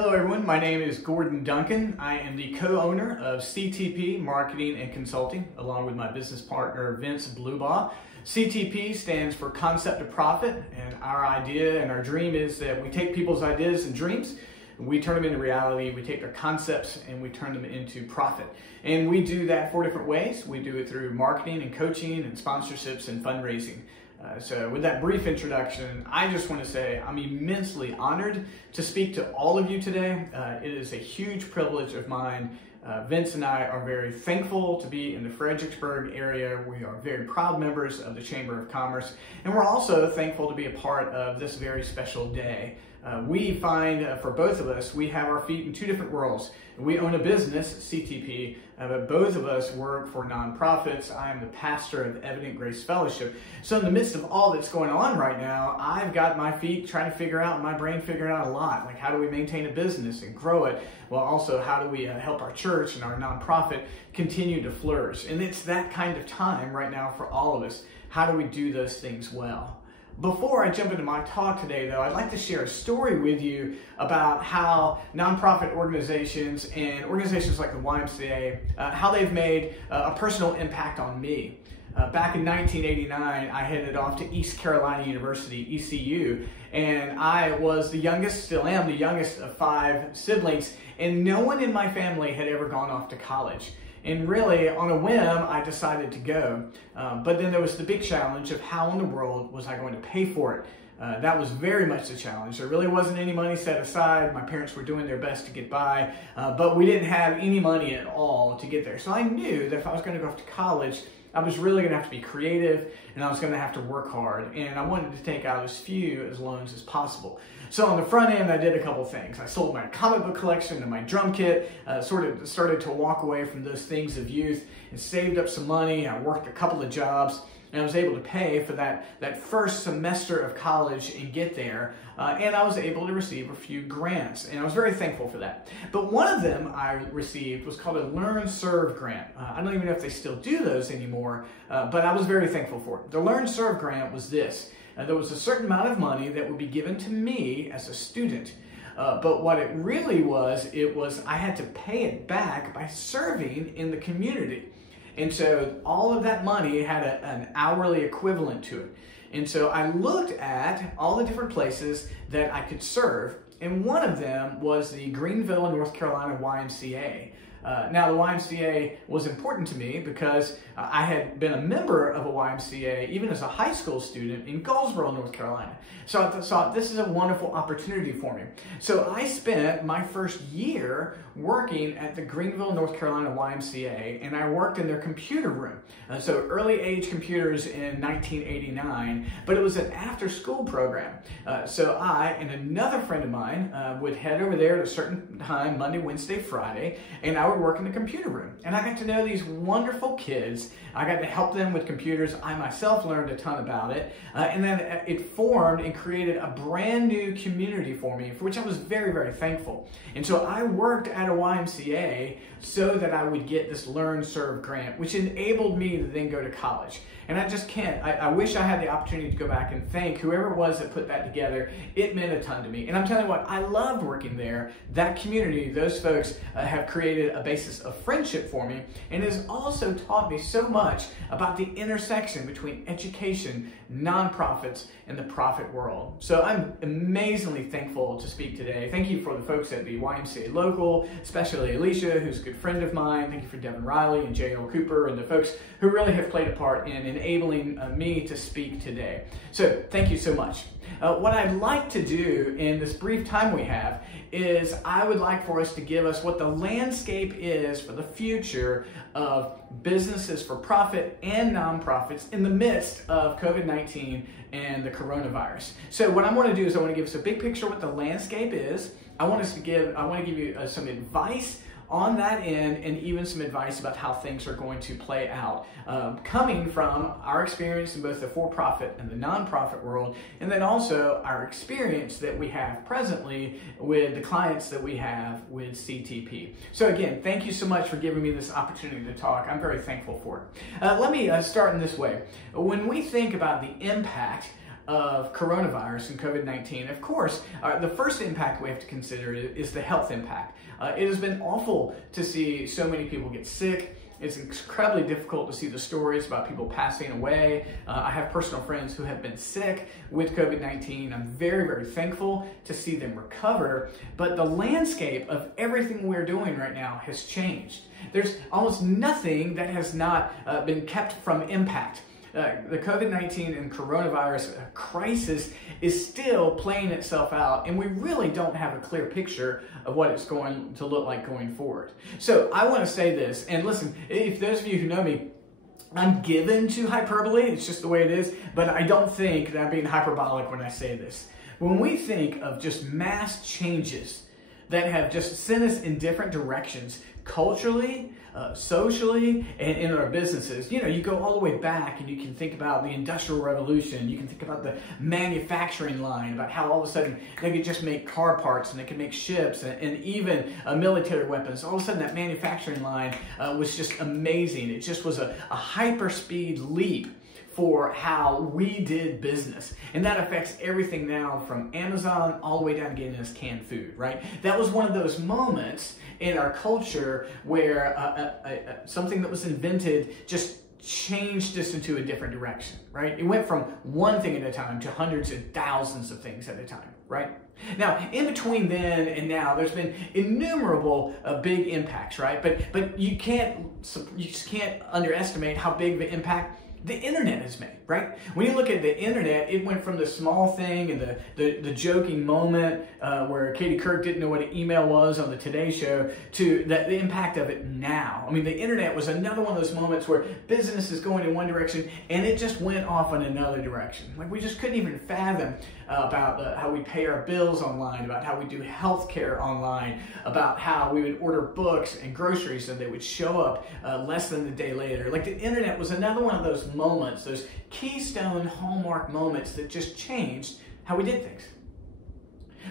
Hello everyone, my name is Gordon Duncan. I am the co-owner of CTP Marketing and Consulting, along with my business partner Vince Blubaugh. CTP stands for Concept to Profit, and our idea and our dream is that we take people's ideas and dreams, we turn them into reality, we take their concepts and we turn them into profit. And we do that 4 different ways. We do it through marketing and coaching and sponsorships and fundraising. So with that brief introduction, I just want to say I'm immensely honored to speak to all of you today. It is a huge privilege of mine. Vince and I are very thankful to be in the Fredericksburg area. We are very proud members of the Chamber of Commerce, and we're also thankful to be a part of this very special day. We find, for both of us, we have our feet in 2 different worlds. We own a business, CTP, but both of us work for nonprofits. I am the pastor of Evident Grace Fellowship. So in the midst of all that's going on right now, I've got my feet trying to figure out, my brain figuring out a lot, like how do we maintain a business and grow it, while also how do we help our church and our nonprofit continue to flourish. And it's that kind of time right now for all of us. How do we do those things well? Before I jump into my talk today, though, I'd like to share a story with you about how nonprofit organizations and organizations like the YMCA, how they've made a personal impact on me. Back in 1989, I headed off to East Carolina University, ECU, and I was the youngest, still am the youngest of 5 siblings, and no one in my family had ever gone off to college. And really, on a whim, I decided to go. But then there was the big challenge of how in the world was I going to pay for it. That was very much the challenge. There really wasn't any money set aside. My parents were doing their best to get by, but we didn't have any money at all to get there. So I knew that if I was going to go off to college, I was really going to have to be creative, and I was going to have to work hard, and I wanted to take out as few as loans as possible. So on the front end, I did a couple things. I sold my comic book collection and my drum kit, sort of started to walk away from those things of youth and saved up some money. I worked a couple of jobs, and I was able to pay for that first semester of college and get there. And I was able to receive a few grants, and I was very thankful for that. But one of them I received was called a Learn Serve grant. I don't even know if they still do those anymore, but I was very thankful for it. The Learn Serve grant was this. There was a certain amount of money that would be given to me as a student. But what it really was, I had to pay it back by serving in the community. And so all of that money had an hourly equivalent to it. And so I looked at all the different places that I could serve, and one of them was the Greenville, North Carolina YMCA. Now the YMCA was important to me because I had been a member of a YMCA even as a high school student in Goldsboro, North Carolina. So I thought this is a wonderful opportunity for me. So I spent my first year working at the Greenville, North Carolina YMCA, and I worked in their computer room. So early age computers in 1989, but it was an after school program. So I and another friend of mine would head over there at a certain time, Monday, Wednesday, Friday, and I would work in the computer room. And I got to know these wonderful kids. I got to help them with computers. I myself learned a ton about it. And then it formed and created a brand new community for me, for which I was very, very thankful. And so I worked at a YMCA so that I would get this Learn Serve grant, which enabled me to then go to college. And I just can't. I wish I had the opportunity to go back and thank whoever it was that put that together. It meant a ton to me. And I'm telling you what, I loved working there. That community, those folks have created a basis of friendship for me, and has also taught me so much about the intersection between education, nonprofits, and the profit world. So I'm amazingly thankful to speak today. Thank you for the folks at the YMCA local, especially Alicia, who's a good friend of mine. Thank you for Devin Riley and J.L. Cooper and the folks who really have played a part in enabling me to speak today. So thank you so much. What I'd like to do in this brief time we have is I would like for us to give us what the landscape is for the future of businesses for profit and nonprofits in the midst of COVID-19 and the coronavirus. So what I want to do is I want to give us a big picture of what the landscape is. I want to give you some advice on that end, and even some advice about how things are going to play out, coming from our experience in both the for-profit and the nonprofit world, and then also our experience that we have presently with the clients that we have with CTP. So again, thank you so much for giving me this opportunity to talk. I'm very thankful for it. Let me start in this way. When we think about the impact of coronavirus and COVID-19, of course, the first impact we have to consider is the health impact. It has been awful to see so many people get sick. It's incredibly difficult to see the stories about people passing away. I have personal friends who have been sick with COVID-19. I'm very, very thankful to see them recover, but the landscape of everything we're doing right now has changed. There's almost nothing that has not been kept from impact. The COVID-19 and coronavirus crisis is still playing itself out, and we really don't have a clear picture of what it's going to look like going forward. So I want to say this, and listen, if those of you who know me, I'm given to hyperbole, it's just the way it is, but I don't think that I'm being hyperbolic when I say this. When we think of just mass changes that have just sent us in different directions, culturally, socially, and in our businesses. You know, you go all the way back and you can think about the Industrial Revolution, you can think about the manufacturing line, about how all of a sudden they could just make car parts and they could make ships and even military weapons. All of a sudden that manufacturing line was just amazing. It just was a hyper speed leap for how we did business. And that affects everything now from Amazon all the way down to getting us canned food, right? That was one of those moments in our culture where something that was invented just changed us into a different direction, right? It went from one thing at a time to hundreds and thousands of things at a time, right? Now, in between then and now, there's been innumerable big impacts, right? But you just can't underestimate how big of an impact the internet has made, right? When you look at the internet, it went from the small thing and the joking moment where Katie Couric didn't know what an email was on the Today Show to the impact of it now. I mean, the internet was another one of those moments where business is going in one direction and it just went off in another direction. Like we just couldn't even fathom about how we pay our bills online, about how we do healthcare online, about how we would order books and groceries and they would show up less than a day later. Like the internet was another one of those moments, those keystone hallmark moments that just changed how we did things.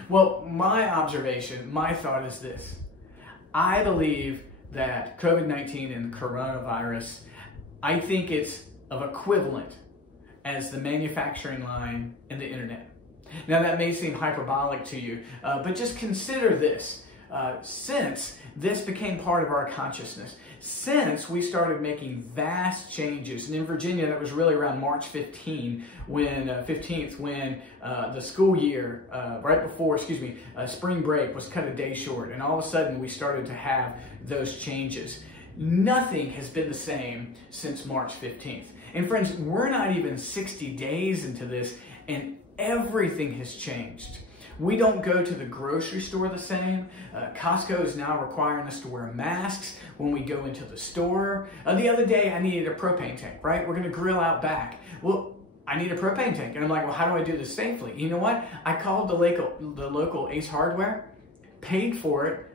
Well, my observation, my thought is this. I believe that COVID-19 and the coronavirus, I think it's of equivalent as the manufacturing line and the internet. Now that may seem hyperbolic to you, but just consider this. Since this became part of our consciousness, since we started making vast changes, and in Virginia that was really around March 15th when the school year, right before, spring break was cut a day short, and all of a sudden we started to have those changes. Nothing has been the same since March 15th. And friends, we're not even 60 days into this, and everything has changed. We don't go to the grocery store the same. Costco is now requiring us to wear masks when we go into the store. The other day, I needed a propane tank, right? We're going to grill out back. Well, I need a propane tank. And I'm like, well, how do I do this safely? You know what? I called the local Ace Hardware, paid for it,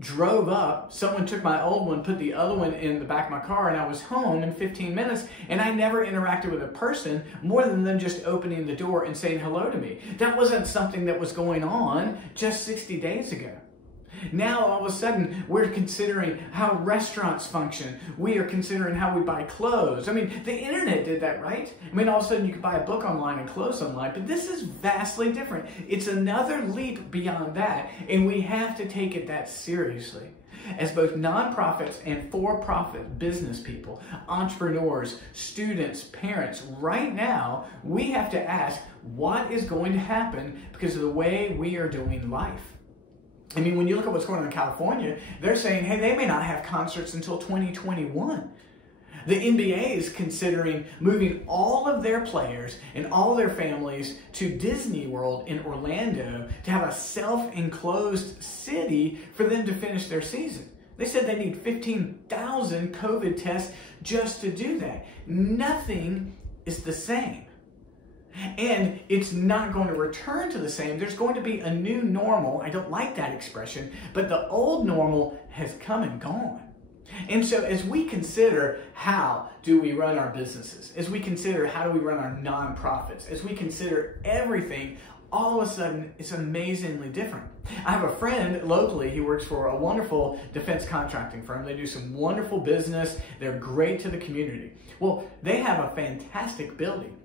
drove up, someone took my old one, put the other one in the back of my car, and I was home in 15 minutes, and I never interacted with a person more than them just opening the door and saying hello to me. That wasn't something that was going on just 60 days ago. Now, all of a sudden, we're considering how restaurants function. We are considering how we buy clothes. I mean, the internet did that, right? I mean, all of a sudden, you could buy a book online and clothes online, but this is vastly different. It's another leap beyond that, and we have to take it that seriously. As both nonprofits and for-profit business people, entrepreneurs, students, parents, right now, we have to ask what is going to happen because of the way we are doing life. I mean, when you look at what's going on in California, they're saying, hey, they may not have concerts until 2021. The NBA is considering moving all of their players and all their families to Disney World in Orlando to have a self-enclosed city for them to finish their season. They said they need 15,000 COVID tests just to do that. Nothing is the same. And it's not going to return to the same. There's going to be a new normal. I don't like that expression, but the old normal has come and gone. And so as we consider how do we run our businesses, as we consider how do we run our nonprofits, as we consider everything, all of a sudden it's amazingly different. I have a friend locally, he works for a wonderful defense contracting firm. They do some wonderful business. They're great to the community. Well, they have a fantastic building.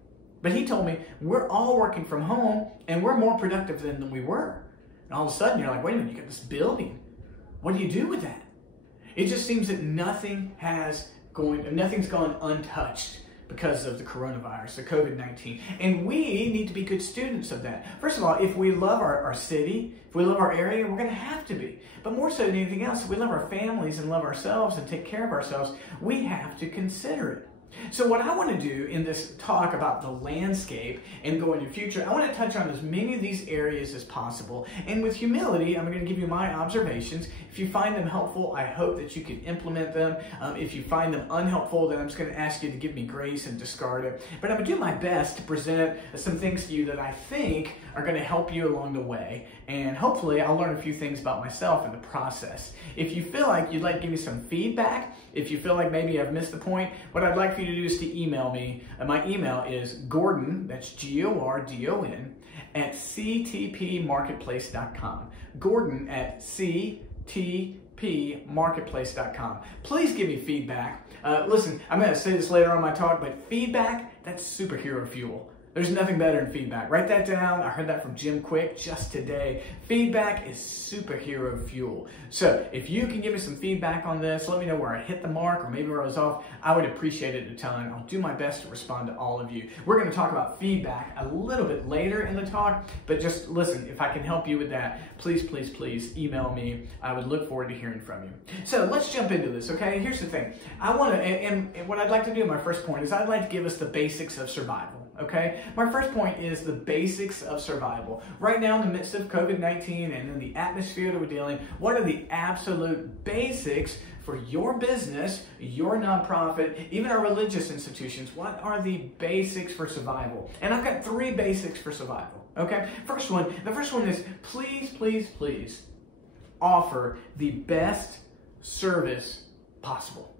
But he told me, we're all working from home and we're more productive than we were. And all of a sudden you're like, wait a minute, you got this building. What do you do with that? It just seems that nothing's gone untouched because of the coronavirus, the COVID-19. And we need to be good students of that. First of all, if we love our city, if we love our area, we're going to have to be. But more so than anything else, if we love our families and love ourselves and take care of ourselves, we have to consider it. So what I want to do in this talk about the landscape and going to the future, I want to touch on as many of these areas as possible. And with humility, I'm going to give you my observations. If you find them helpful, I hope that you can implement them. If you find them unhelpful, then I'm just going to ask you to give me grace and discard it. But I'm going to do my best to present some things to you that I think are going to help you along the way. And hopefully I'll learn a few things about myself in the process. If you feel like you'd like to give me some feedback, if you feel like maybe I've missed the point, what I'd like for you to do is to email me. My email is Gordon, that's Gordon, at ctpmarketplace.com. Gordon at ctpmarketplace.com. Please give me feedback. Listen, I'm going to say this later on in my talk, but feedback, that's superhero fuel. There's nothing better than feedback. Write that down. I heard that from Jim Quick just today. Feedback is superhero fuel. So if you can give me some feedback on this, let me know where I hit the mark or maybe where I was off. I would appreciate it a ton. I'll do my best to respond to all of you. We're going to talk about feedback a little bit later in the talk, but just listen, if I can help you with that, please, please, please email me. I would look forward to hearing from you. So let's jump into this, okay? Here's the thing. I want to, and what I'd like to do, my first point, is I'd like to give us the basics of survival. Okay, my first point is the basics of survival. Right now, in the midst of COVID-19 and in the atmosphere that we're dealing, what are the absolute basics for your business, your nonprofit, even our religious institutions? What are the basics for survival? And I've got 3 basics for survival. Okay, the first one is please, please, please offer the best service possible.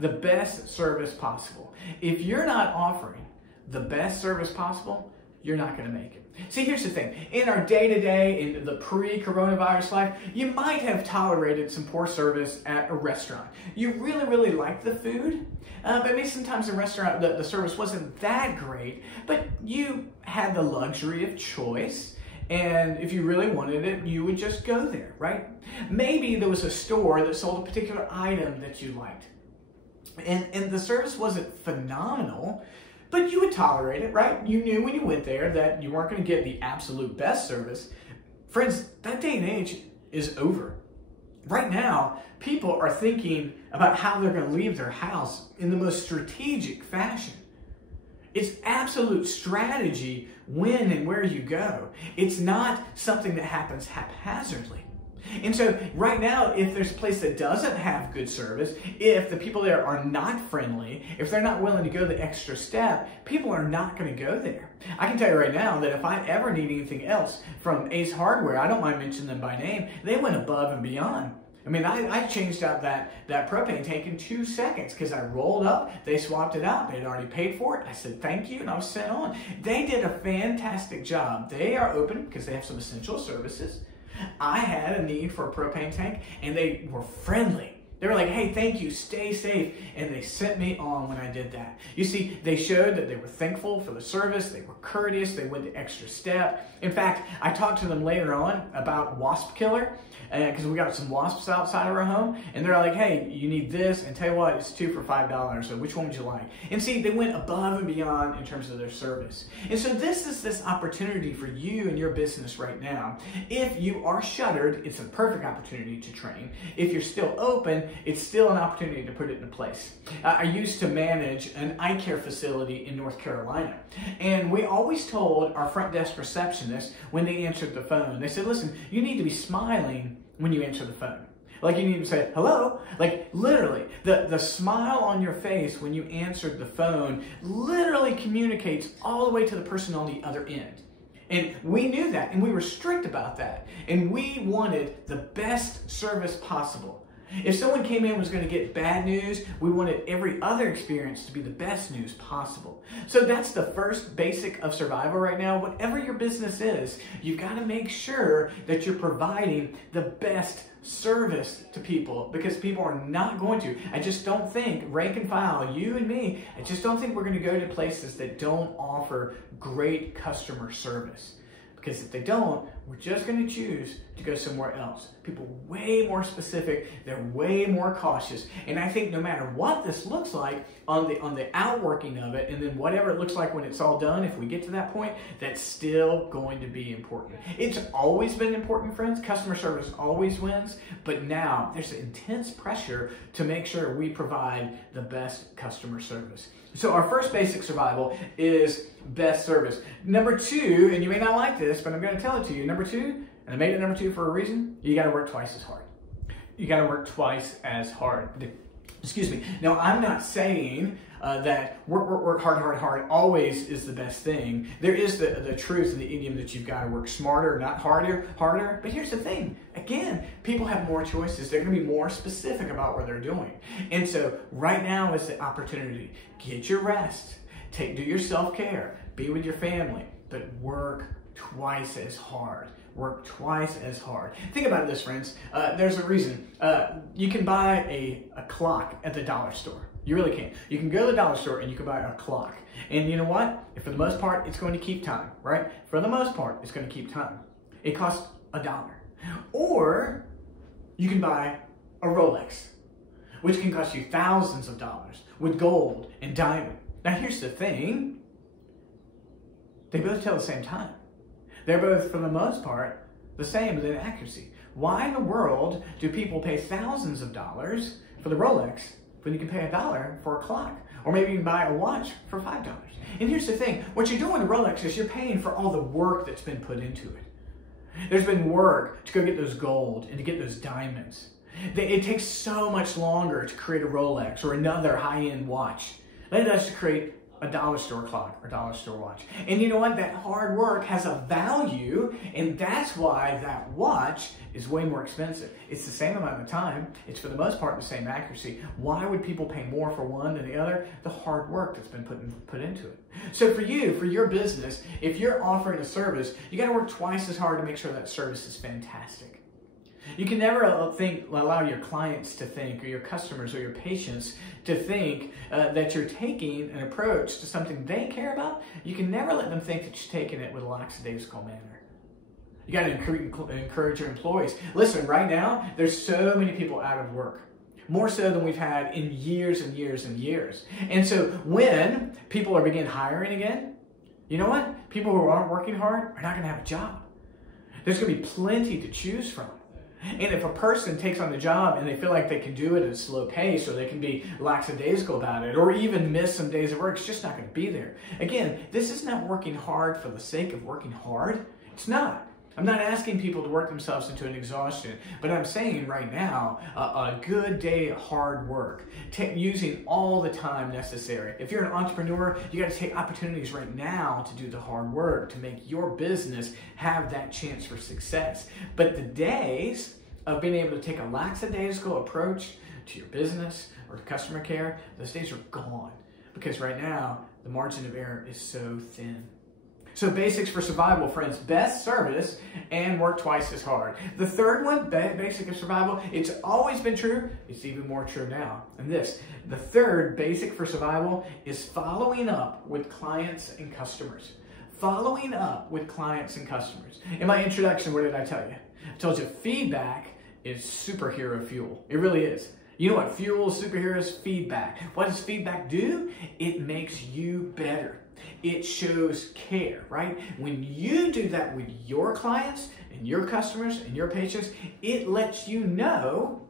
The best service possible. If you're not offering the best service possible, you're not going to make it. See, here's the thing. In our day-to-day, in the pre-coronavirus life, you might have tolerated some poor service at a restaurant. You really, really liked the food, but maybe sometimes the restaurant, the service wasn't that great, but you had the luxury of choice. And if you really wanted it, you would just go there, right? Maybe there was a store that sold a particular item that you liked. And the service wasn't phenomenal, but you would tolerate it, right? You knew when you went there that you weren't going to get the absolute best service. Friends, that day and age is over. Right now, people are thinking about how they're going to leave their house in the most strategic fashion. It's absolute strategy when and where you go. It's not something that happens haphazardly. And so right now, if there's a place that doesn't have good service, if the people there are not friendly, if they're not willing to go the extra step, people are not going to go there. I can tell you right now that if I ever need anything else from Ace Hardware, I don't mind mentioning them by name, they went above and beyond. I mean, I changed out that propane tank in 2 seconds because I rolled up, they swapped it out, they had already paid for it, I said thank you, and I was sent on. They did a fantastic job. They are open because they have some essential services. I had a need for a propane tank, and they were friendly. They were like, hey, thank you, stay safe, and they sent me on when I did that. You see, they showed that they were thankful for the service, they were courteous, they went the extra step. In fact, I talked to them later on about Wasp Killer, because we got some wasps outside of our home, and they're like, hey, you need this, and tell you what, it's 2 for $5, so which one would you like? And see, they went above and beyond in terms of their service. And so this is this opportunity for you and your business right now. If you are shuttered, it's a perfect opportunity to train. If you're still open, it's still an opportunity to put it into place. I used to manage an eye care facility in North Carolina, and we always told our front desk receptionist when they answered the phone, they said, listen, you need to be smiling when you answer the phone. Like you need to say, hello. Like literally, the smile on your face when you answered the phone literally communicates all the way to the person on the other end. And we knew that, and we were strict about that. And we wanted the best service possible. If someone came in and was going to get bad news, we wanted every other experience to be the best news possible. So that's the first basic of survival right now. Whatever your business is, you've got to make sure that you're providing the best service to people, because people are not going to. I just don't think, rank and file, you and me, I just don't think we're going to go to places that don't offer great customer service. Because if they don't, we're just going to choose to go somewhere else. People are way more specific, they're way more cautious. And I think no matter what this looks like on the outworking of it, and then whatever it looks like when it's all done, if we get to that point, that's still going to be important. It's always been important, friends. Customer service always wins. But now there's intense pressure to make sure we provide the best customer service. So our first basic survival is best service. Number two, and you may not like this, but I'm going to tell it to you. Number two, and I made it number two for a reason, you got to work twice as hard. You got to work twice as hard. Excuse me. Now, I'm not saying that work hard always is the best thing. There is the truth in the idiom that you've got to work smarter, not harder. But here's the thing. Again, people have more choices. They're going to be more specific about what they're doing. And so right now is the opportunity. Get your rest. Do your self-care. Be with your family. But work twice as hard. Work twice as hard. Think about this, friends. There's a reason. You can buy a clock at the dollar store. You really can. You can go to the dollar store and you can buy a clock. And you know what? For the most part, it's going to keep time, right? For the most part, it's going to keep time. It costs $1. Or you can buy a Rolex, which can cost you thousands of dollars with gold and diamond. Now, here's the thing. They both tell the same time. They're both, for the most part, the same in accuracy. Why in the world do people pay thousands of dollars for the Rolex when you can pay $1 for a clock? Or maybe you can buy a watch for $5. And here's the thing. What you're doing with the Rolex is you're paying for all the work that's been put into it. There's been work to go get those gold and to get those diamonds. It takes so much longer to create a Rolex or another high-end watch than it does to create a dollar store clock or dollar store watch. And you know what? That hard work has a value, and that's why that watch is way more expensive. It's the same amount of time. It's for the most part the same accuracy. Why would people pay more for one than the other? The hard work that's been put into it. So for you, for your business, if you're offering a service, you got to work twice as hard to make sure that service is fantastic. You can never allow your clients to think, or your customers or your patients to think that you're taking an approach to something they care about. You can never let them think that you're taking it with a lackadaisical manner. You got to encourage your employees. Listen, right now, there's so many people out of work. More so than we've had in years and years and years. And so when people are begin hiring again, you know what? People who aren't working hard are not going to have a job. There's going to be plenty to choose from. And if a person takes on the job and they feel like they can do it at a slow pace, or they can be lackadaisical about it, or even miss some days of work, it's just not going to be there. Again, this is not working hard for the sake of working hard. It's not. I'm not asking people to work themselves into an exhaustion, but I'm saying right now, a good day of hard work, using all the time necessary. If you're an entrepreneur, you got to take opportunities right now to do the hard work to make your business have that chance for success. But the days of being able to take a lackadaisical approach to your business or to customer care, those days are gone, because right now the margin of error is so thin. So basics for survival, friends: best service and work twice as hard. The third one, basic of survival, it's always been true, it's even more true now. And the third basic for survival is following up with clients and customers. Following up with clients and customers. In my introduction, what did I tell you? I told you feedback is superhero fuel. It really is. You know what fuels superheroes? Feedback. What does feedback do? It makes you better. It shows care, right? When you do that with your clients and your customers and your patients, it lets you know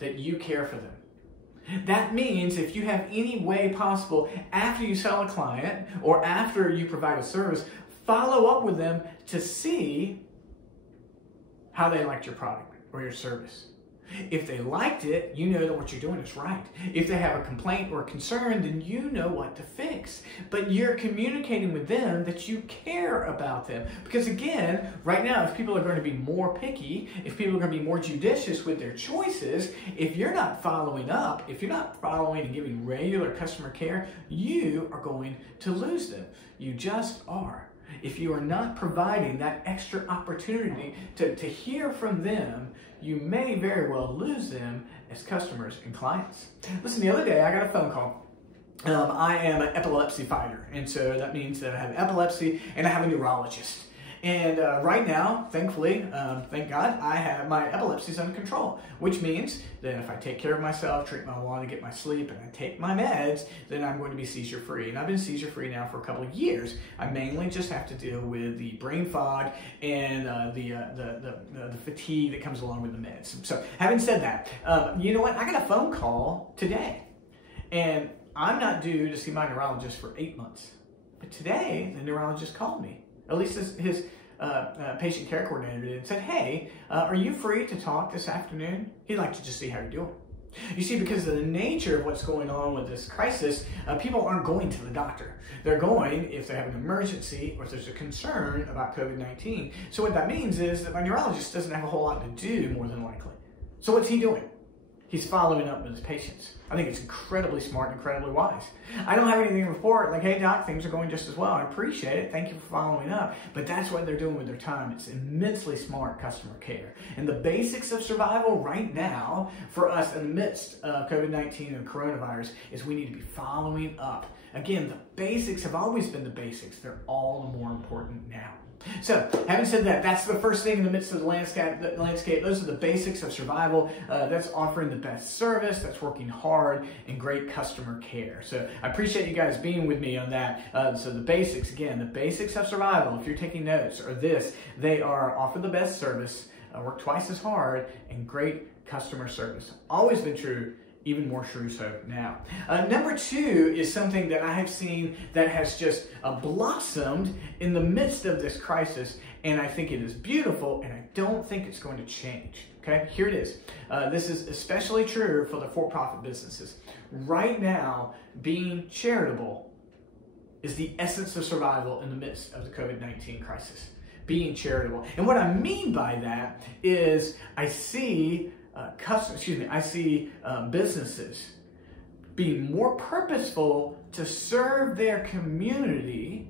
that you care for them. That means if you have any way possible after you sell a client or after you provide a service, follow up with them to see how they liked your product or your service. If they liked it, you know that what you're doing is right. If they have a complaint or a concern, then you know what to fix. But you're communicating with them that you care about them. Because again, right now, if people are going to be more picky, if people are going to be more judicious with their choices, if you're not following up, if you're not following and giving regular customer care, you are going to lose them. You just are. If you are not providing that extra opportunity to hear from them, you may very well lose them as customers and clients. Listen, the other day I got a phone call. I am an epilepsy fighter, and so that means that I have epilepsy and I have a neurologist. And right now, thankfully, thank God, I have my epilepsy's under control, which means that if I take care of myself, drink my water, get my sleep, and I take my meds, then I'm going to be seizure-free. And I've been seizure-free now for a couple of years. I mainly just have to deal with the brain fog and the fatigue that comes along with the meds. So having said that, you know what? I got a phone call today, and I'm not due to see my neurologist for 8 months. But today, the neurologist called me. At least his patient care coordinator did, and said, hey, are you free to talk this afternoon? He'd like to just see how you're doing. You see, because of the nature of what's going on with this crisis, people aren't going to the doctor. They're going if they have an emergency or if there's a concern about COVID-19. So what that means is that my neurologist doesn't have a whole lot to do, more than likely. So what's he doing? He's following up with his patients. I think it's incredibly smart and incredibly wise. I don't have anything to report, like, hey doc, things are going just as well. I appreciate it. Thank you for following up. But that's what they're doing with their time. It's immensely smart customer care. And the basics of survival right now for us in the midst of COVID-19 and coronavirus is we need to be following up. Again, the basics have always bthe basics. They're all the more important now. So, having said that, that's the first thing in the midst of the landscape. Those are the basics of survival. That's offering the best service, that's working hard, and great customer care. So, I appreciate you guys being with me on that. So, the basics, again, the basics of survival, if you're taking notes, are this. They are offer the best service, work twice as hard, and great customer service. Always been true. Even more true so now. Number two is something that I have seen that has just blossomed in the midst of this crisis, and I think it is beautiful, and I don't think it's going to change. Okay, here it is. This is especially true for the for-profit businesses. Right now, being charitable is the essence of survival in the midst of the COVID-19 crisis. Being charitable. And what I mean by that is I see businesses being more purposeful to serve their community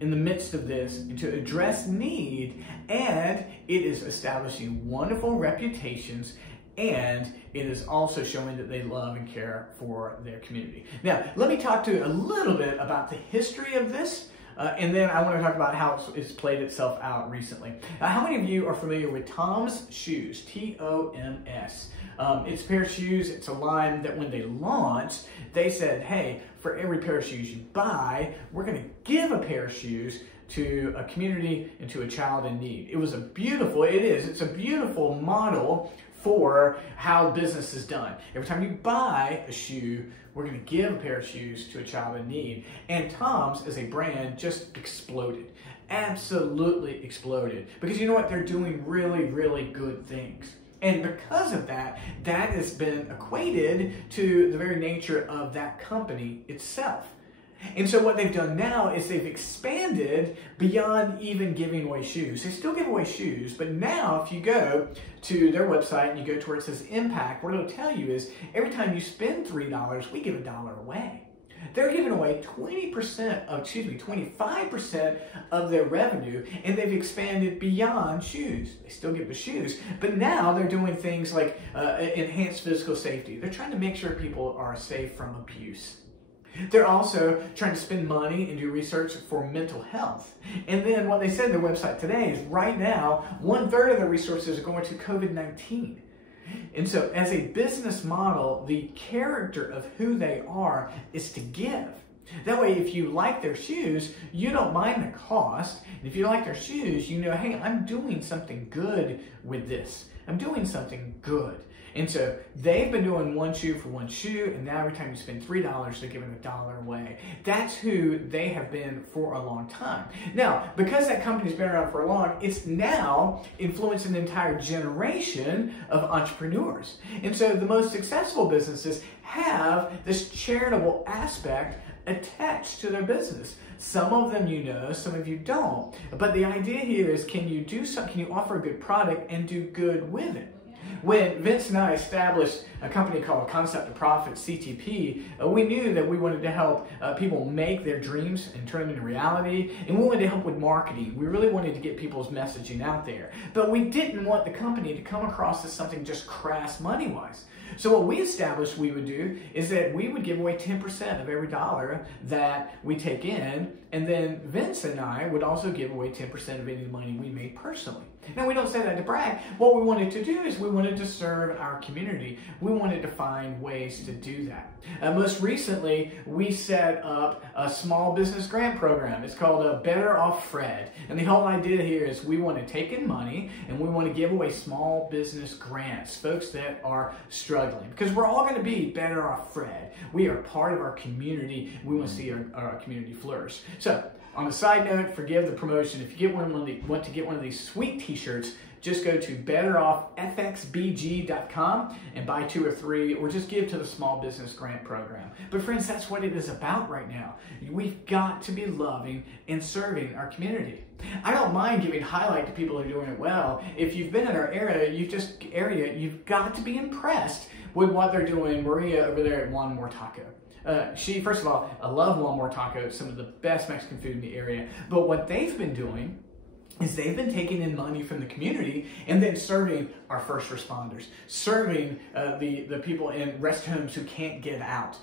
in the midst of this and to address need, and it is establishing wonderful reputations, and it is also showing that they love and care for their community. Now, let me talk to you a little bit about the history of this. And then I want to talk about how it's played itself out recently. How many of you are familiar with Tom's Shoes? T-O-M-S. It's a pair of shoes. It's a line that when they launched, they said, hey, for every pair of shoes you buy, we're going to give a pair of shoes to a community and to a child in need. It's a beautiful model for how business is done. Every time you buy a shoe, we're going to give a pair of shoes to a child in need. And Tom's as a brand just exploded. Absolutely exploded. Because you know what? They're doing really, really good things. And because of that, that has been equated to the very nature of that company itself. And so what they've done now is they've expanded beyond even giving away shoes. They still give away shoes, but now if you go to their website and you go to where it says impact, what it'll tell you is every time you spend $3, we give $1 away. They're giving away 25% of their revenue, and they've expanded beyond shoes. They still give the shoes, but now they're doing things like enhanced physical safety. They're trying to make sure people are safe from abuse. They're also trying to spend money and do research for mental health. And then what they said on their website today is right now, 1/3 of the resources are going to COVID-19. And so as a business model, the character of who they are is to give. That way, if you like their shoes, you don't mind the cost. And if you like their shoes, you know, hey, I'm doing something good with this. I'm doing something good. And so they've been doing one shoe for one shoe, and now every time you spend $3, they're giving $1 away. That's who they have been for a long time. Now, because that company's been around for a long, it's now influenced an entire generation of entrepreneurs. And so the most successful businesses have this charitable aspect attached to their business. Some of them you know, some of you don't. But the idea here is, can you do something, can you offer a good product and do good with it? When Vince and I established a company called Concept to Profit, CTP, we knew that we wanted to help people make their dreams and turn them into reality, and we wanted to help with marketing. We really wanted to get people's messaging out there. But we didn't want the company to come across as something just crass money-wise. So what we established we would do is that we would give away 10% of every dollar that we take in, and then Vince and I would also give away 10% of any money we made personally. Now, we don't say that to brag. What we wanted to do is we wanted to serve our community. We wanted to find ways to do that. Most recently, we set up a small business grant program. It's called Better Off Fred. And the whole idea here is we want to take in money and we want to give away small business grants, folks that are struggling. Because we're all going to be better off Fred. We are part of our community. We want to see our community flourish. So, on a side note, forgive the promotion. If you want to get one of these sweet t-shirts, just go to betteroffxbg.com and buy 2 or 3, or just give to the Small Business Grant Program. But friends, that's what it is about right now. We've got to be loving and serving our community. I don't mind giving highlight to people who are doing it well. If you've been in our area, you've got to be impressed with what they're doing. Maria over there at One More Taco. First of all, I love One More Taco. It's some of the best Mexican food in the area. But what they've been doing is they've been taking in money from the community and then serving our first responders, serving the people in rest homes who can't get out.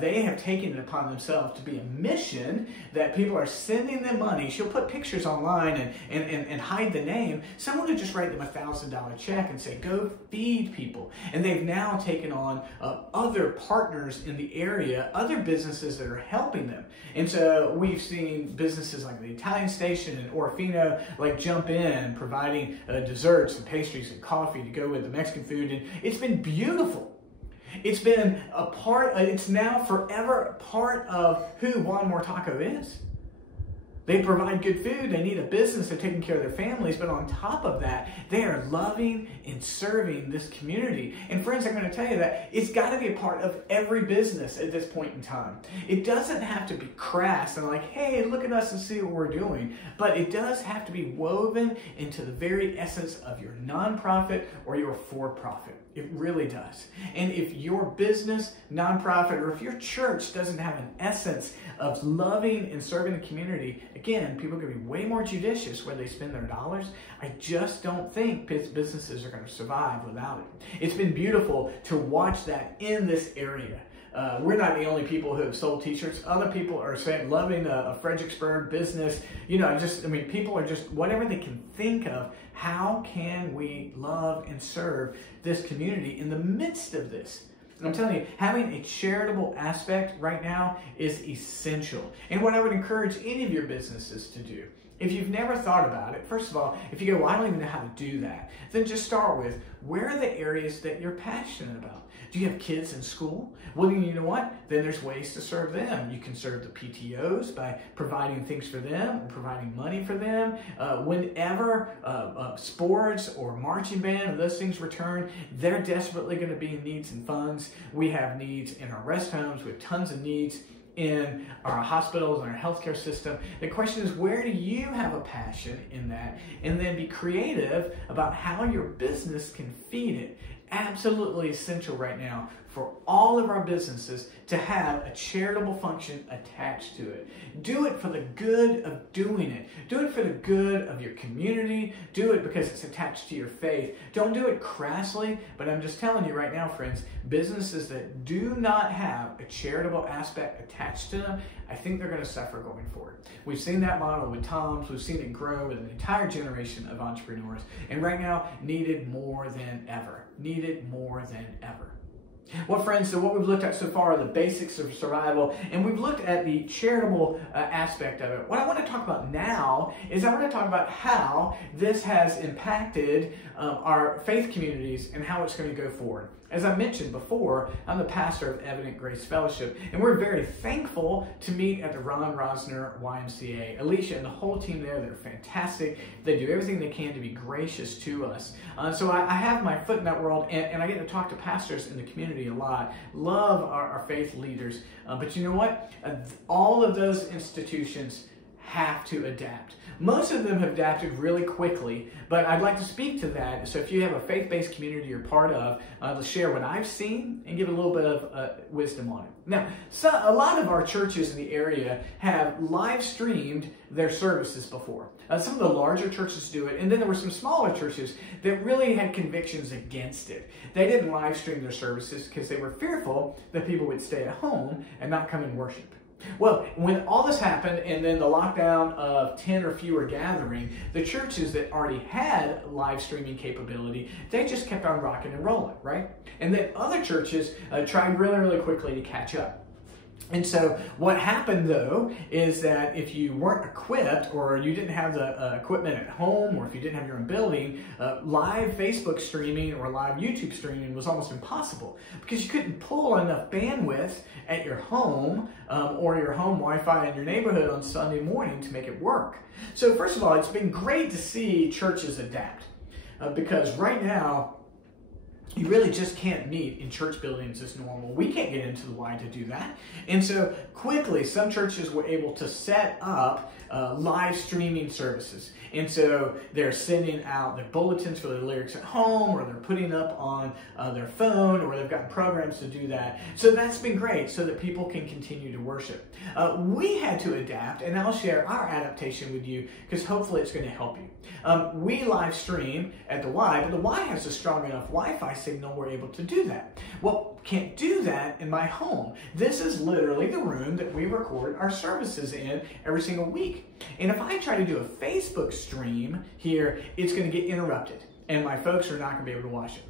They have taken it upon themselves to be a mission that people are sending them money. She'll put pictures online and hide the name. Someone will just write them a $1,000 check and say, go feed people. And they've now taken on other partners in the area, other businesses that are helping them. And so we've seen businesses like the Italian Station and Orfino like jump in, providing desserts and pastries and coffee to go with the Mexican food, and it's been beautiful. It's been it's now forever a part of who One More Taco is. They provide good food, they need a business, they're taking care of their families, but on top of that, they are loving and serving this community. And friends, I'm going to tell you that it's got to be a part of every business at this point in time. It doesn't have to be crass and like, hey, look at us and see what we're doing, but it does have to be woven into the very essence of your nonprofit or your for-profit. It really does. And if your business, nonprofit, or if your church doesn't have an essence of loving and serving the community, again, people are going to be way more judicious where they spend their dollars. I just don't think businesses are going to survive without it. It's been beautiful to watch that in this area. We're not the only people who have sold t-shirts. Other people are saying, loving a Fredericksburg business. People are just, whatever they can think of, how can we love and serve this community in the midst of this? And I'm telling you, having a charitable aspect right now is essential. And what I would encourage any of your businesses to do, if you've never thought about it, first of all, if you go, well, I don't even know how to do that, then just start with, where are the areas that you're passionate about? Do you have kids in school? Well, you know what? Then there's ways to serve them. You can serve the PTOs by providing things for them, or providing money for them. Whenever sports or marching band or those things return, they're desperately going to be in needs and funds. We have needs in our rest homes. We have tons of needs in our hospitals and our healthcare system. The question is, where do you have a passion in that? And then be creative about how your business can feed it. Absolutely essential right now for all of our businesses to have a charitable function attached to it. Do it for the good of doing it. Do it for the good of your community. Do it because it's attached to your faith. Don't do it crassly, but I'm just telling you right now, friends, businesses that do not have a charitable aspect attached to them, I think they're going to suffer going forward. We've seen that model with Tom's. We've seen it grow with an entire generation of entrepreneurs, and right now, needed more than ever. Needed more than ever. Well, friends, so what we've looked at so far are the basics of survival, and we've looked at the charitable aspect of it. What I want to talk about now is I want to talk about how this has impacted our faith communities and how it's going to go forward. As I mentioned before, I'm the pastor of Evident Grace Fellowship, and we're very thankful to meet at the Ron Rosner YMCA. Alicia and the whole team there, they're fantastic. They do everything they can to be gracious to us. So I have my foot in that world, and I get to talk to pastors in the community a lot. Love our faith leaders. But you know what? All of those institutions have to adapt. Most of them have adapted really quickly, but I'd like to speak to that. So if you have a faith-based community you're part of, to share what I've seen and give a little bit of wisdom on it. Now, a lot of our churches in the area have live streamed their services before. Some of the larger churches do it, and then there were some smaller churches that really had convictions against it. They didn't live stream their services because they were fearful that people would stay at home and not come and worship. Well, when all this happened and then the lockdown of 10 or fewer gathering, the churches that already had live streaming capability, they just kept on rocking and rolling, right? And then other churches tried really, really quickly to catch up. And so what happened, though, is that if you weren't equipped or you didn't have the equipment at home or if you didn't have your own building, live Facebook streaming or live YouTube streaming was almost impossible because you couldn't pull enough bandwidth at your home or your home Wi-Fi in your neighborhood on Sunday morning to make it work. So first of all, it's been great to see churches adapt because right now, you really just can't meet in church buildings as normal. We can't get into the Y to do that. And so quickly, some churches were able to set up live streaming services. And so they're sending out their bulletins for their lyrics at home, or they're putting up on their phone, or they've got programs to do that. So that's been great so that people can continue to worship. We had to adapt, and I'll share our adaptation with you because hopefully it's going to help you. We live stream at the Y, but the Y has a strong enough Wi-Fi signal we're able to do that. Well, can't do that in my home. This is literally the room that we record our services in every single week. And if I try to do a Facebook stream here, it's going to get interrupted and my folks are not going to be able to watch it.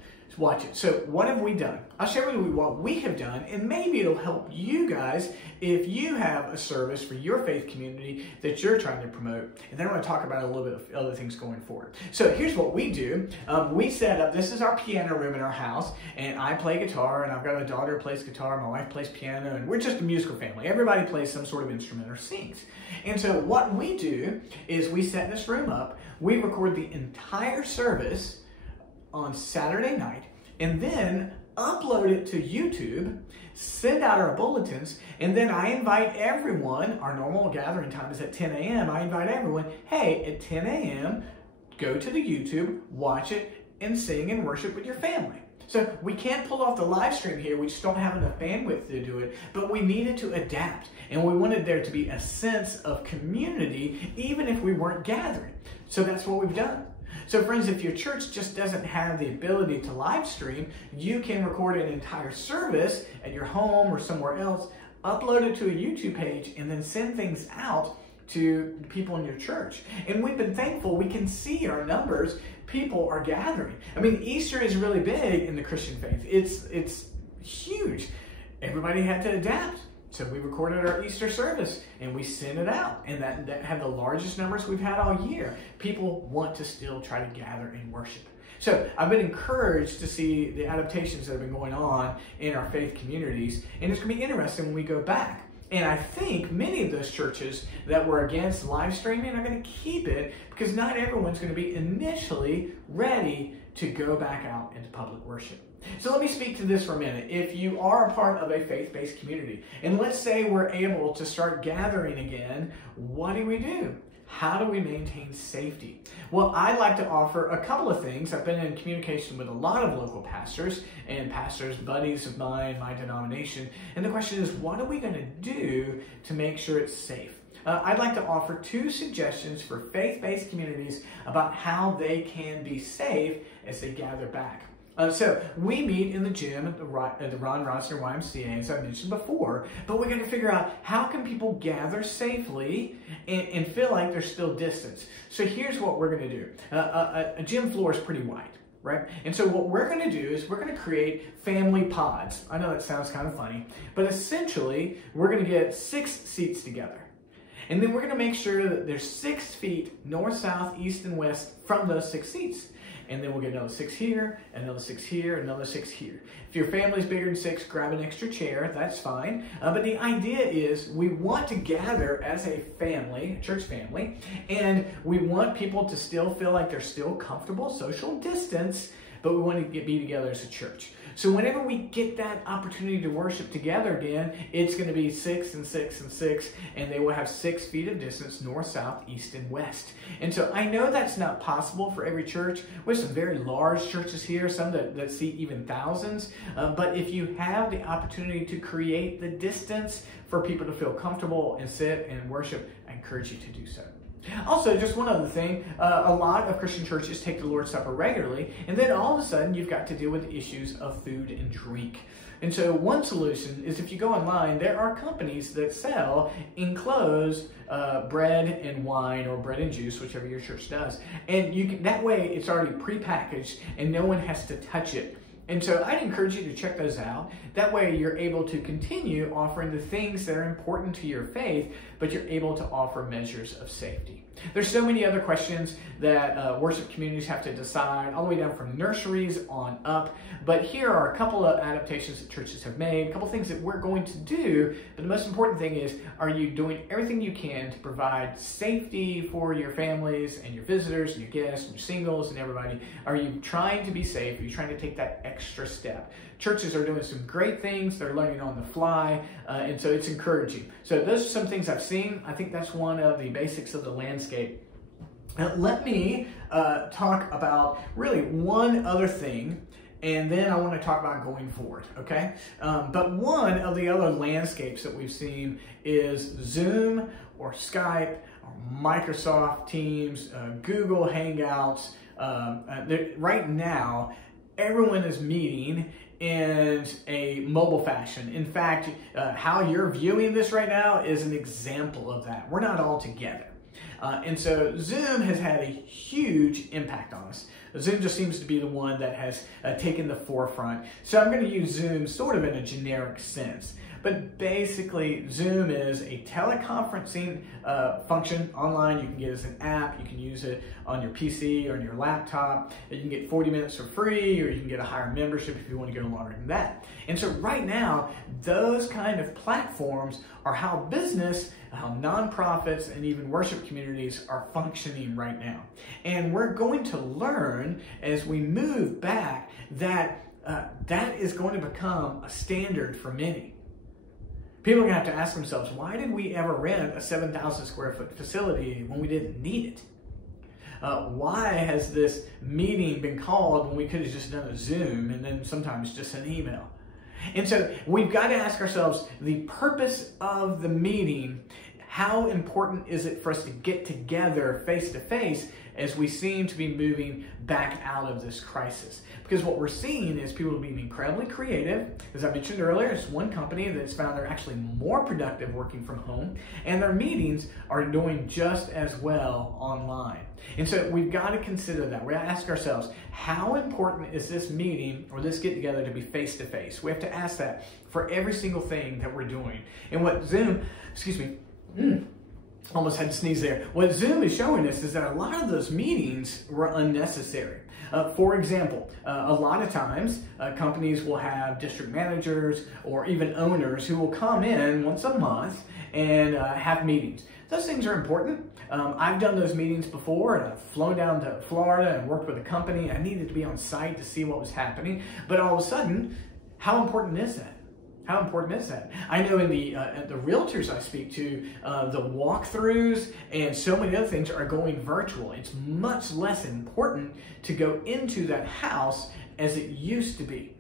So what have we done? I'll share with you what we have done, and maybe it'll help you guys if you have a service for your faith community that you're trying to promote. And then I want to talk about a little bit of other things going forward. So here's what we do. We set up, this is our piano room in our house, and I play guitar, and I've got a daughter who plays guitar, my wife plays piano, and we're just a musical family. Everybody plays some sort of instrument or sings. And so what we do is we set this room up, we record the entire service on Saturday night, and then upload it to YouTube, send out our bulletins, and then I invite everyone, our normal gathering time is at 10 a.m., I invite everyone, hey, at 10 a.m., go to the YouTube, watch it, and sing and worship with your family. So we can't pull off the live stream here, we just don't have enough bandwidth to do it, but we needed to adapt, and we wanted there to be a sense of community, even if we weren't gathering. So that's what we've done. So friends, if your church just doesn't have the ability to live stream, you can record an entire service at your home or somewhere else, upload it to a YouTube page, and then send things out to people in your church. And we've been thankful, we can see our numbers, people are gathering. I mean, Easter is really big in the Christian faith. It's huge. Everybody had to adapt. So we recorded our Easter service and we sent it out, and that had the largest numbers we've had all year. People want to still try to gather and worship. So I've been encouraged to see the adaptations that have been going on in our faith communities, and it's going to be interesting when we go back. And I think many of those churches that were against live streaming are going to keep it because not everyone's going to be initially ready to go back out into public worship. So let me speak to this for a minute. If you are a part of a faith-based community, and let's say we're able to start gathering again, what do we do? How do we maintain safety? Well, I'd like to offer a couple of things. I've been in communication with a lot of local pastors and pastors, buddies of mine, my denomination, and the question is, what are we going to do to make sure it's safe? I'd like to offer 2 suggestions for faith-based communities about how they can be safe as they gather back. So we meet in the gym at the Ron Rosner YMCA, as I mentioned before, but we're going to figure out how can people gather safely and feel like there's still distance. So here's what we're going to do. A gym floor is pretty wide. right? And so what we're going to do is we're going to create family pods. I know that sounds kind of funny, but essentially we're going to get 6 seats together. And then we're going to make sure that there's 6 feet north, south, east, and west from those 6 seats. And then we'll get another 6 here, another 6 here, another 6 here. If your family's bigger than 6, grab an extra chair, that's fine. But the idea is we want to gather as a family, a church family, and we want people to still feel like they're still comfortable, social distance, but we want to be together as a church. So whenever we get that opportunity to worship together again, it's going to be 6 and 6 and 6, and they will have 6 feet of distance, north, south, east, and west. And so I know that's not possible for every church. We have some very large churches here, some that seat even thousands. But if you have the opportunity to create the distance for people to feel comfortable and sit and worship, I encourage you to do so. Also, just one other thing, a lot of Christian churches take the Lord's Supper regularly, and then all of a sudden you've got to deal with issues of food and drink. And so one solution is if you go online, there are companies that sell enclosed bread and wine, or bread and juice, whichever your church does. And you can, that way it's already prepackaged and no one has to touch it. And so I'd encourage you to check those out. That way you're able to continue offering the things that are important to your faith, but you're able to offer measures of safety. There's so many other questions that worship communities have to decide, all the way down from nurseries on up. But here are a couple of adaptations that churches have made, a couple of things that we're going to do. But the most important thing is, are you doing everything you can to provide safety for your families and your visitors and your guests and your singles and everybody? Are you trying to be safe? Are you trying to take that extra step? Churches are doing some great things. They're learning on the fly, and so it's encouraging. So those are some things I've seen. I think that's one of the basics of the landscape. Now, let me talk about really one other thing, and then I want to talk about going forward, okay? But one of the other landscapes that we've seen is Zoom or Skype or Microsoft Teams, Google Hangouts. Right now, everyone is meeting in a mobile fashion. In fact, how you're viewing this right now is an example of that. We're not all together. And so Zoom has had a huge impact on us. Zoom just seems to be the one that has taken the forefront. So I'm going to use Zoom sort of in a generic sense. But basically, Zoom is a teleconferencing function online. You can get it as an app. You can use it on your PC or on your laptop. You can get 40 minutes for free, or you can get a higher membership if you want to go longer than that. And so right now, those kind of platforms are how business, how nonprofits, and even worship communities are functioning right now. And we're going to learn as we move back that that is going to become a standard for many. People are going to have to ask themselves, why did we ever rent a 7,000 square foot facility when we didn't need it? Why has this meeting been called when we could have just done a Zoom and then sometimes just an email? And so we've got to ask ourselves the purpose of the meeting. How important is it for us to get together face to face as we seem to be moving back out of this crisis? Because what we're seeing is people being incredibly creative. As I mentioned earlier, it's one company that's found they're actually more productive working from home, and their meetings are doing just as well online. And so we've got to consider that. We got to ask ourselves, how important is this meeting or this get together to be face to face? We have to ask that for every single thing that we're doing. And what Zoom, almost had to sneeze there. What Zoom is showing us is that a lot of those meetings were unnecessary. For example, a lot of times companies will have district managers or even owners who will come in once a month and have meetings. Those things are important. I've done those meetings before, and I've flown down to Florida and worked with a company. I needed to be on site to see what was happening, but all of a sudden, how important is that? How important is that? I know in the realtors I speak to, the walkthroughs and so many other things are going virtual. It's much less important to go into that house as it used to be.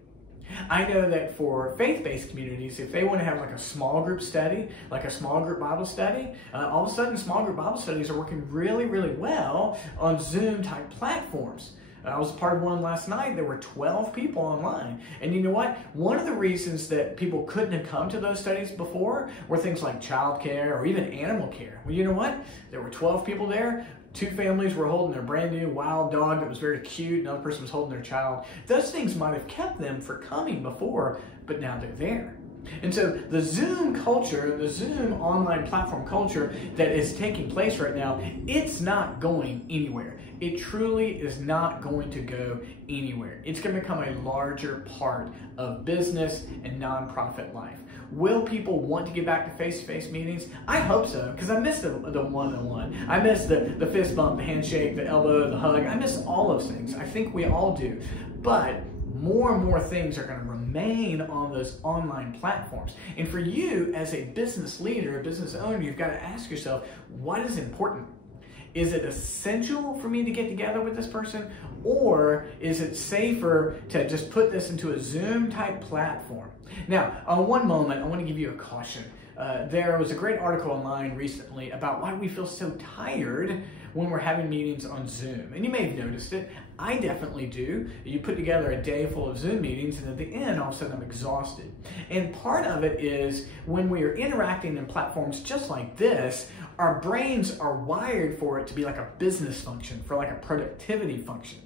I know that for faith-based communities, if they want to have like a small group study, like a small group Bible study, all of a sudden small group Bible studies are working really, really well on Zoom type platforms. I was a part of one last night. There were 12 people online. And you know what? One of the reasons that people couldn't have come to those studies before were things like childcare or even animal care. Well, you know what? There were 12 people there. two families were holding their brand new wild dog that was very cute, another person was holding their child. Those things might have kept them from coming before, but now they're there. And so the Zoom culture, the Zoom online platform culture that is taking place right now, it's not going anywhere. It truly is not going to go anywhere. It's going to become a larger part of business and nonprofit life. Will people want to get back to face-to-face meetings? I hope so, because I miss the one-on-one. I miss the fist bump, the handshake, the elbow, the hug. I miss all those things. I think we all do. But more and more things are going to remain on those online platforms. And for you as a business leader, a business owner, you've got to ask yourself, what is important? Is it essential for me to get together with this person? Or is it safer to just put this into a Zoom type platform? Now, on one moment, I want to give you a caution. There was a great article online recently about why we feel so tired when we're having meetings on Zoom. And you may have noticed it. I definitely do. You put together a day full of Zoom meetings, and at the end, all of a sudden, I'm exhausted. And part of it is when we are interacting in platforms just like this, our brains are wired for it to be like a business function, for like a productivity function.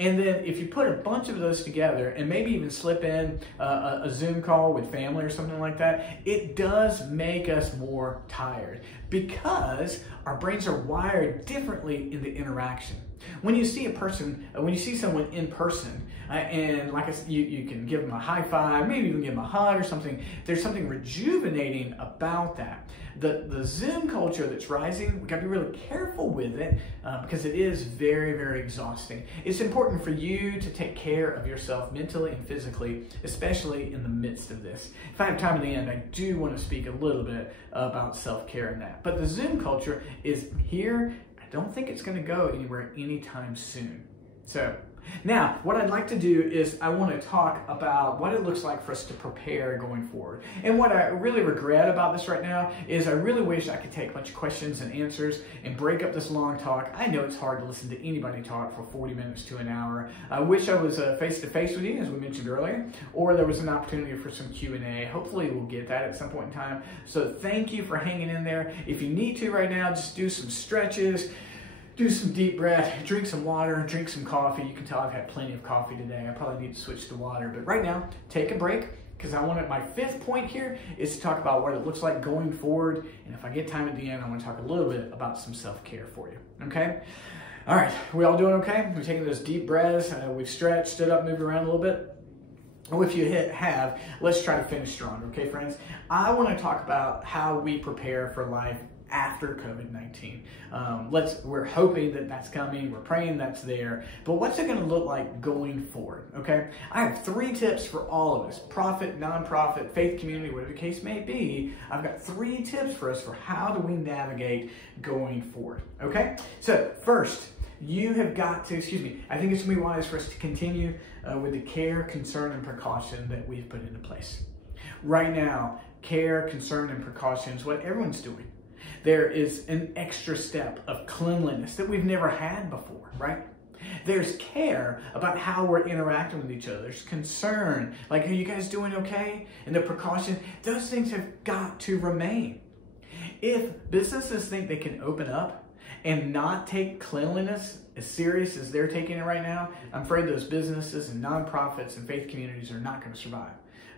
And then if you put a bunch of those together and maybe even slip in a Zoom call with family or something like that, it does make us more tired because our brains are wired differently in the interaction. When you see a person, when you see someone in person, and like I said, you can give them a high five, maybe even give them a hug or something, there's something rejuvenating about that. The Zoom culture that's rising, we gotta be really careful with it because it is very, very exhausting. It's important for you to take care of yourself mentally and physically, especially in the midst of this. If I have time at the end, I do want to speak a little bit about self-care and that. But the Zoom culture is here. I don't think it's going to go anywhere anytime soon. So now what I'd like to do is I want to talk about what it looks like for us to prepare going forward. And what I really regret about this right now is I really wish I could take a bunch of questions and answers and break up this long talk. I know it's hard to listen to anybody talk for 40 minutes to an hour. I wish I was face-to-face with you, as we mentioned earlier, or there was an opportunity for some Q&A. Hopefully we'll get that at some point in time. So thank you for hanging in there. If you need to right now, just do some stretches, do some deep breath, drink some water, drink some coffee. You can tell I've had plenty of coffee today. I probably need to switch to water. But right now, take a break because my fifth point here is to talk about what it looks like going forward. And if I get time at the end, I want to talk a little bit about some self-care for you. Okay? All right. We all doing okay? We're taking those deep breaths. We've stretched, stood up, moved around a little bit. Or if you have, let's try to finish strong. Okay, friends? I want to talk about how we prepare for life after COVID-19. We're hoping that that's coming. We're praying that's there. But what's it going to look like going forward? Okay, I have 3 tips for all of us: profit, nonprofit, faith community, whatever the case may be. I've got 3 tips for us for how do we navigate going forward. Okay, so first, you have got to, I think it's going to be wise for us to continue with the care, concern, and precaution that we've put into place. Right now, care, concern, and precaution is what everyone's doing. There is an extra step of cleanliness that we've never had before, right? There's care about how we're interacting with each other. There's concern, like, are you guys doing okay? And the precaution, those things have got to remain. If businesses think they can open up and not take cleanliness as serious as they're taking it right now, I'm afraid those businesses and nonprofits and faith communities are not going to survive.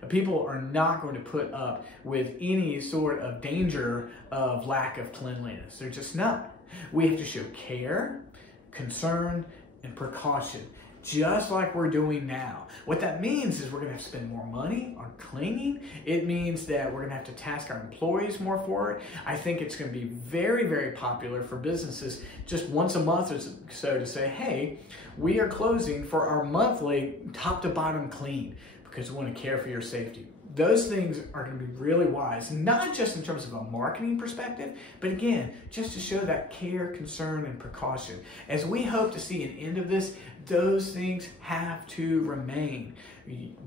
People are not going to put up with any sort of danger of lack of cleanliness. They're just not. We have to show care, concern, and precaution, just like we're doing now. What that means is we're going to have to spend more money on cleaning. It means that we're going to have to task our employees more for it. I think it's going to be very, very popular for businesses just once a month or so to say, hey, we are closing for our monthly top to bottom clean, because we want to care for your safety. Those things are going to be really wise, not just in terms of a marketing perspective, but again, just to show that care, concern, and precaution. As we hope to see an end of this, those things have to remain.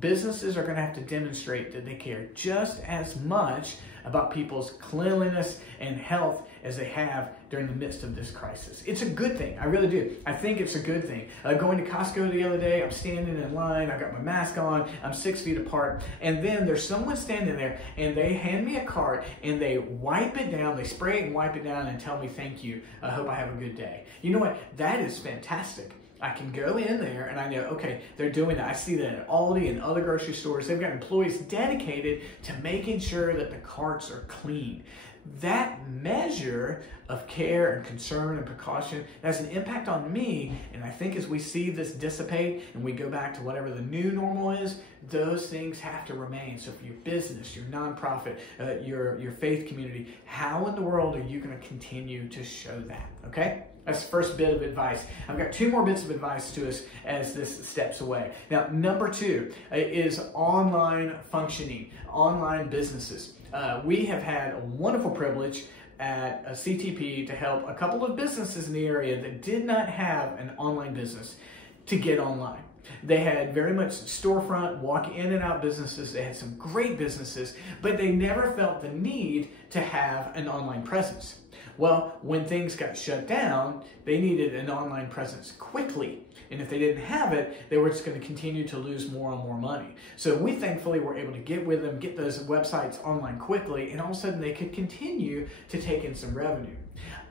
Businesses are going to have to demonstrate that they care just as much about people's cleanliness and health as they have during the midst of this crisis. It's a good thing. I really do. I think it's a good thing. Going to Costco the other day, I'm standing in line, I've got my mask on, I'm 6 feet apart, and then there's someone standing there and they hand me a card and they wipe it down, they spray it and wipe it down and tell me thank you. I hope I have a good day. You know what? That is fantastic. I can go in there and I know, okay, they're doing that. I see that at Aldi and other grocery stores. They've got employees dedicated to making sure that the carts are clean. That measure of care and concern and precaution has an impact on me, and I think as we see this dissipate and we go back to whatever the new normal is, those things have to remain. So for your business, your nonprofit, your faith community, how in the world are you going to continue to show that? Okay? That's the first bit of advice. I've got 2 more bits of advice to us as this steps away. Now, number 2 is online functioning, online businesses. We have had a wonderful privilege at CTP to help a couple of businesses in the area that did not have an online business to get online. They had very much storefront, walk in and out businesses. They had some great businesses, but they never felt the need to have an online presence. Well, when things got shut down, they needed an online presence quickly. And if they didn't have it, they were just going to continue to lose more and more money. So we thankfully were able to get with them, get those websites online quickly, and all of a sudden they could continue to take in some revenue.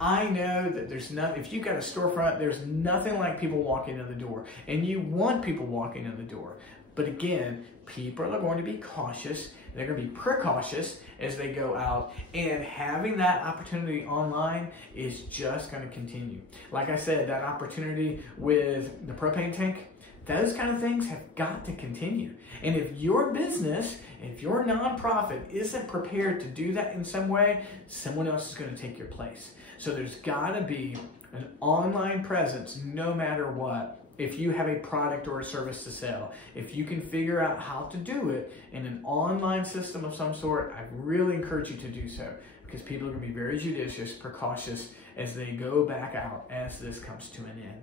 I know that there's nothing, if you've got a storefront, there's nothing like people walking in the door. And you want people walking in the door. But again, people are going to be cautious. They're going to be precautious as they go out, and having that opportunity online is just going to continue. Like I said, that opportunity with the propane tank, those kind of things have got to continue. And if your business, if your nonprofit isn't prepared to do that in some way, someone else is going to take your place. So there's got to be an online presence no matter what. If you have a product or a service to sell, if you can figure out how to do it in an online system of some sort, I really encourage you to do so, because people are going to be very judicious, precautious as they go back out as this comes to an end.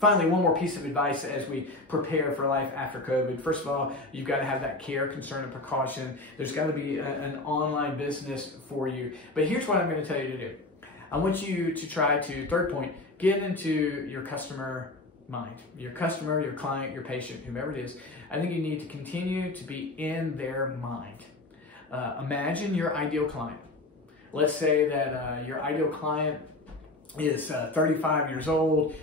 Finally, one more piece of advice as we prepare for life after COVID. First of all, you've got to have that care, concern, and precaution. There's got to be an online business for you. But here's what I'm going to tell you to do. I want you to try to, third point, get into your customer mind, your customer, your client, your patient, whomever it is. I think you need to continue to be in their mind. Imagine your ideal client. Let's say that your ideal client is 35 years old,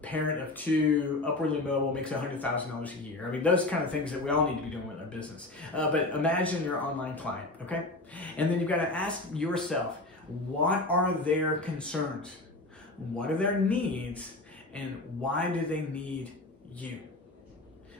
parent of 2, upwardly mobile, makes $100,000 a year. I mean, those kind of things that we all need to be doing with our business. But imagine your online client, okay? And then you've got to ask yourself, what are their concerns? What are their needs? And why do they need you?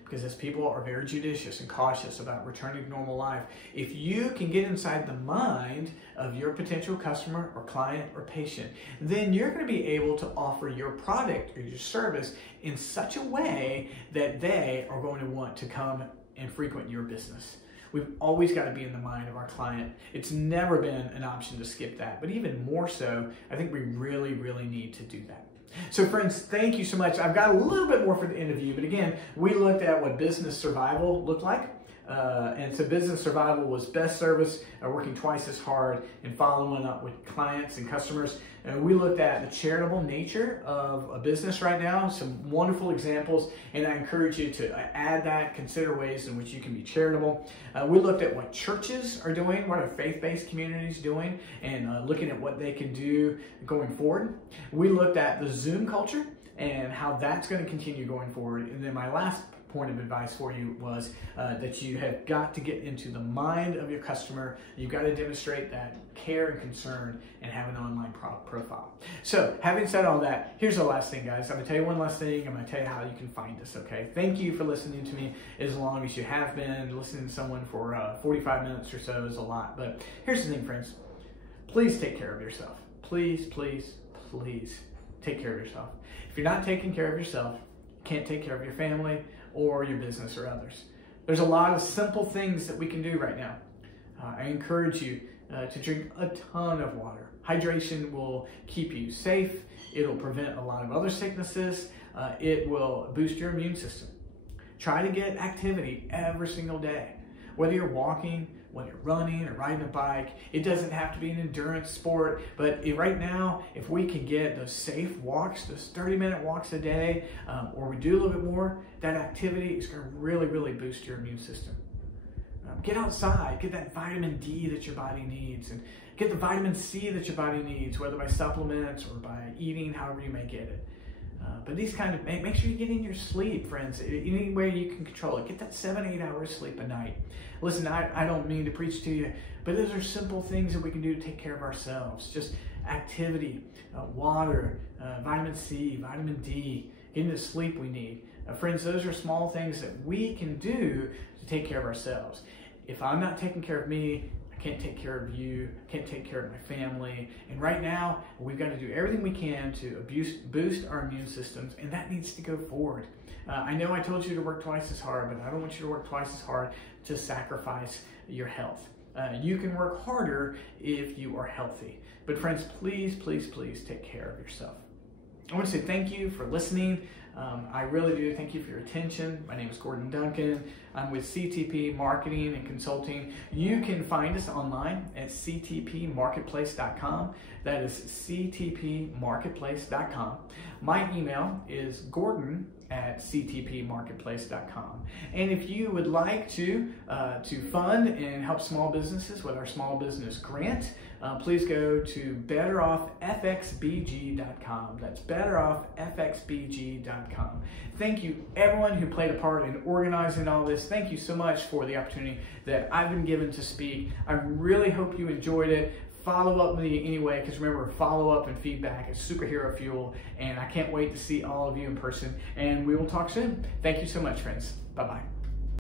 Because as people are very judicious and cautious about returning to normal life, if you can get inside the mind of your potential customer or client or patient, then you're going to be able to offer your product or your service in such a way that they are going to want to come and frequent your business. We've always got to be in the mind of our client. It's never been an option to skip that, but even more so, I think we really, really need to do that. So friends, thank you so much. I've got a little bit more for the interview, but again, we looked at what business survival looked like. And so business survival was best service, working twice as hard and following up with clients and customers. And we looked at the charitable nature of a business right now, some wonderful examples, and I encourage you to add that, consider ways in which you can be charitable. We looked at what churches are doing, what are faith-based communities doing, and looking at what they can do going forward. We looked at the Zoom culture and how that's going to continue going forward. And then my last point of advice for you was that you have got to get into the mind of your customer. You've got to demonstrate that care and concern and have an online profile. So having said all that, here's the last thing, guys. I'm going to tell you one last thing. I'm going to tell you how you can find us, okay? Thank you for listening to me as long as you have been. Listening to someone for 45 minutes or so is a lot. But here's the thing, friends. Please take care of yourself. Please, please, please take care of yourself. If you're not taking care of yourself, you can't take care of your family or your business or others. There's a lot of simple things that we can do right now. I encourage you to drink a ton of water. Hydration will keep you safe. It'll prevent a lot of other sicknesses. It will boost your immune system. Try to get activity every single day. Whether you're walking, whether you're running or riding a bike, it doesn't have to be an endurance sport, but right now, if we can get those safe walks, those 30-minute walks a day, or we do a little bit more, that activity is going to really, really boost your immune system. Get outside, get that vitamin D that your body needs, and get the vitamin C that your body needs, whether by supplements or by eating, however you may get it. But these kind of, make sure you get in your sleep, friends. Any way you can control it. Get that 7-8 hours sleep a night. Listen, I don't mean to preach to you, but those are simple things that we can do to take care of ourselves. Just activity, water, vitamin C, vitamin D, getting the sleep we need. Friends, those are small things that we can do to take care of ourselves. If I'm not taking care of me, I can't take care of you, I can't take care of my family. And right now, we've got to do everything we can to boost our immune systems, and that needs to go forward. I know I told you to work twice as hard, but I don't want you to work twice as hard to sacrifice your health. You can work harder if you are healthy. But friends, please, please, please take care of yourself. I want to say thank you for listening. I really do thank you for your attention. My name is Gordon Duncan. I'm with CTP Marketing and Consulting. You can find us online at ctpmarketplace.com. That is ctpmarketplace.com. My email is gordon@ctpmarketplace.com. And if you would like to fund and help small businesses with our small business grant, please go to betteroffxbg.com. That's betteroffxbg.com. Thank you, everyone who played a part in organizing all this. Thank you so much for the opportunity that I've been given to speak. I really hope you enjoyed it. Follow up with me anyway, because remember, follow-up and feedback is superhero fuel, and I can't wait to see all of you in person, and we will talk soon. Thank you so much, friends. Bye-bye.